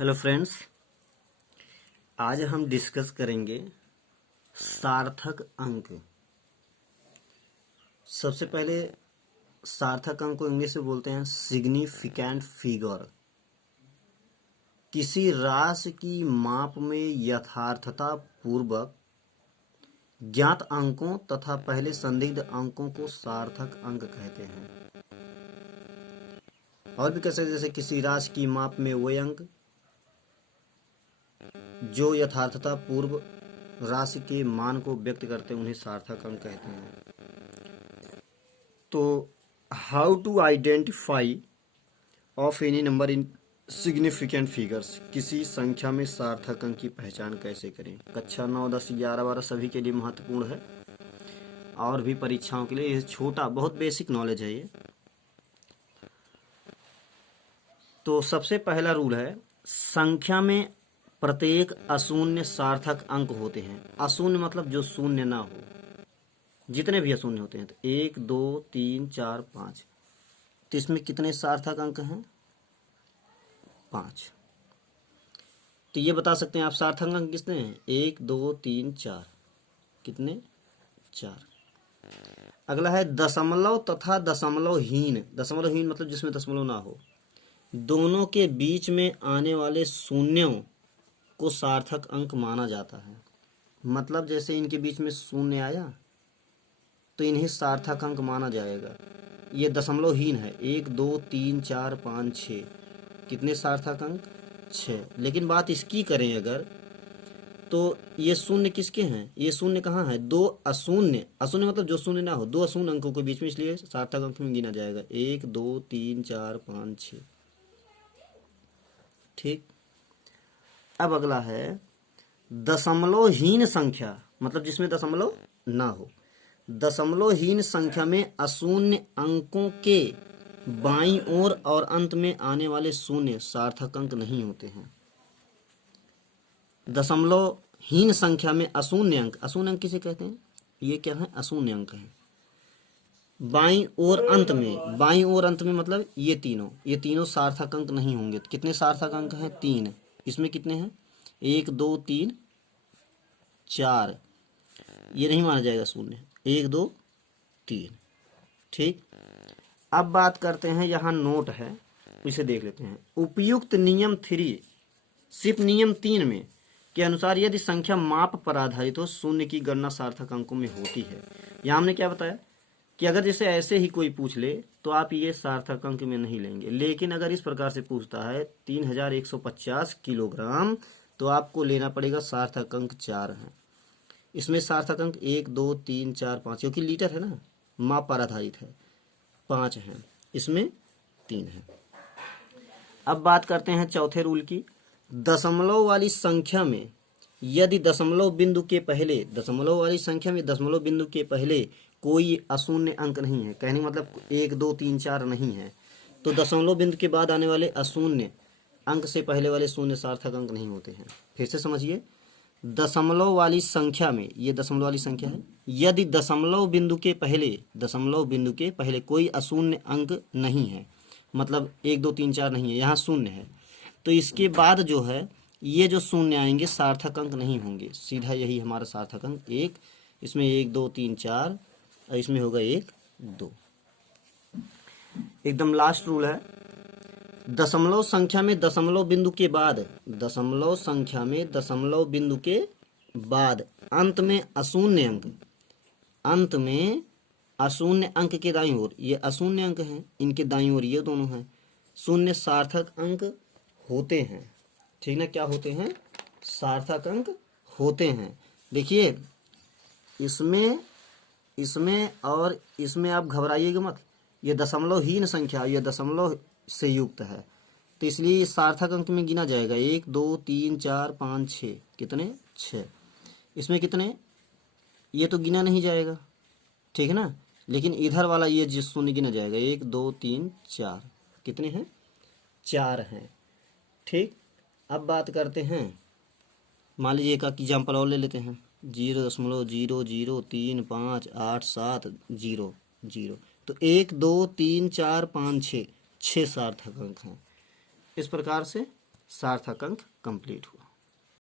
Hello friends, आज हम discuss करेंगे सार्थक अंक। सबसे पहले सार्थक अंक को इंग्लिश में बोलते हैं सिग्निफिकेंट फिगर। किसी राशि की माप में यथार्थता पूर्वक ज्ञात अंकों तथा पहले संदिग्ध अंकों को सार्थक अंक कहते हैं। और भी कैसे, जैसे किसी राशि की माप में वे अंक जो यथार्थता पूर्व राशि के मान को व्यक्त करते हैं उन्हें सार्थक अंक कहते हैं। तो how to identify of any number in significant figures, किसी संख्या में सार्थक अंक की पहचान कैसे करें। कक्षा 9, 10, 11, 12 सभी के लिए महत्वपूर्ण है और भी परीक्षाओं के लिए। ये छोटा बहुत बेसिक नॉलेज है ये। तो सबसे पहला रूल है, संख्या में प्रत्येक अशून्य सार्थक अंक होते हैं। अशून्य मतलब जो शून्य ना हो, जितने भी अशून्य होते हैं। तो 1, 2, 3, 4, 5, तो इसमें कितने सार्थक अंक हैं? 5। तो ये बता सकते हैं आप सार्थक अंक कितने हैं? 1, 2, 3, 4, कितने? 4। अगला है दशमलव तथा दशमलवहीन। दशमलवहीन मतलब जिसमें दशमलव ना हो। दोनों के बीच में आने वाले शून्यों को सार्थक अंक माना जाता है। मतलब जैसे इनके बीच में शून्य आया तो इन्हें सार्थक अंक माना जाएगा। ये दशमलवहीन है। 1, 2, 3, 4, 5, 6, कितने सार्थक अंक? 6। लेकिन बात इसकी करें अगर, तो ये शून्य किसके हैं? ये शून्य कहाँ है? दो अशून्य। अशून्य मतलब जो शून्य ना हो, दो अशून्य अंकों के बीच में, इसलिए सार्थक अंक में गिना जाएगा। 1, 2, 3, 4, 5, 6। ठीक। अब अगला है दशमलवहीन संख्या, मतलब जिसमें दशमलव ना हो। दशमलवहीन संख्या में अशून्य अंकों के बाईं ओर और अंत में आने वाले शून्य सार्थक अंक नहीं होते हैं। दशमलवहीन संख्या में अशून्य अंक, अशून्य अंक किसे कहते हैं? ये क्या है? अशून्य अंक है। बाईं ओर अंत में, बाईं ओर अंत में मतलब ये तीनों सार्थक अंक नहीं होंगे। कितने सार्थक अंक हैं? 3। इसमें कितने हैं? 1, 2, 3, 4। ये नहीं माना जाएगा शून्य। 1, 2, 3। ठीक। अब बात करते हैं, यहाँ नोट है, इसे देख लेते हैं। उपयुक्त नियम 3, सिर्फ नियम 3 में के अनुसार यदि संख्या माप पर आधारित हो, शून्य की गणना सार्थक अंकों में होती है। यहाँ हमने क्या बताया कि अगर जैसे ऐसे ही कोई पूछ ले तो आप ये सार्थक अंक में नहीं लेंगे। लेकिन अगर इस प्रकार से पूछता है 3150 किलोग्राम, तो आपको लेना पड़ेगा सार्थक अंक 4 है। इसमें सार्थक अंक 1, 2, 3, 4, 5, क्योंकि लीटर है ना, माप पर आधारित है, 5 हैं। इसमें 3 है। अब बात करते हैं चौथे रूल की। दशमलव वाली संख्या में यदि दशमलव बिंदु के पहले, दशमलव वाली संख्या में दशमलव बिंदु के पहले कोई अशून्य अंक नहीं है, कहने मतलब 1, 2, 3, 4 नहीं है, तो दशमलव बिंदु के बाद आने वाले अशून्य अंक से पहले वाले शून्य सार्थक अंक नहीं होते हैं। फिर से समझिए, दशमलव वाली संख्या में, ये दशमलव वाली संख्या है, यदि दशमलव बिंदु के पहले कोई अशून्य अंक नहीं है, मतलब 1, 2, 3, 4 नहीं है, यहाँ शून्य है, तो इसके बाद जो है ये जो शून्य आएंगे सार्थक अंक नहीं होंगे। सीधा यही हमारा सार्थक अंक 1, इसमें 1, 2, 3, 4 और इसमें होगा 1, 2। एकदम लास्ट रूल है, दशमलव संख्या में दशमलव बिंदु के बाद, दशमलव संख्या में दशमलव बिंदु के बाद अंत में अशून्य अंक, अंत में अशून्य अंक के दाईं ओर, ये अशून्य अंक हैं, इनके दाईं ओर ये दोनों हैं, शून्य सार्थक अंक होते हैं। ठीक ना? क्या होते हैं? सार्थक अंक होते हैं। देखिए, इसमें और इसमें आप घबराइएगा मत। ये दशमलवहीन संख्या, ये दशमलव से युक्त है, तो इसलिए ये सार्थक अंक में गिना जाएगा। 1, 2, 3, 4, 5, 6, कितने? 6। इसमें कितने? ये तो गिना नहीं जाएगा, ठीक है ना, लेकिन इधर वाला ये जिस शून्य गिना जाएगा। 1, 2, 3, 4, कितने हैं? 4 हैं। ठीक। अब बात करते हैं, मान लीजिए एक एग्जाम्पल और ले लेते हैं। 0.00358700। तो 1, 2, 3, 4, 5, 6 सार्थक अंक हैं। इस प्रकार से सार्थक अंक कंप्लीट हुआ।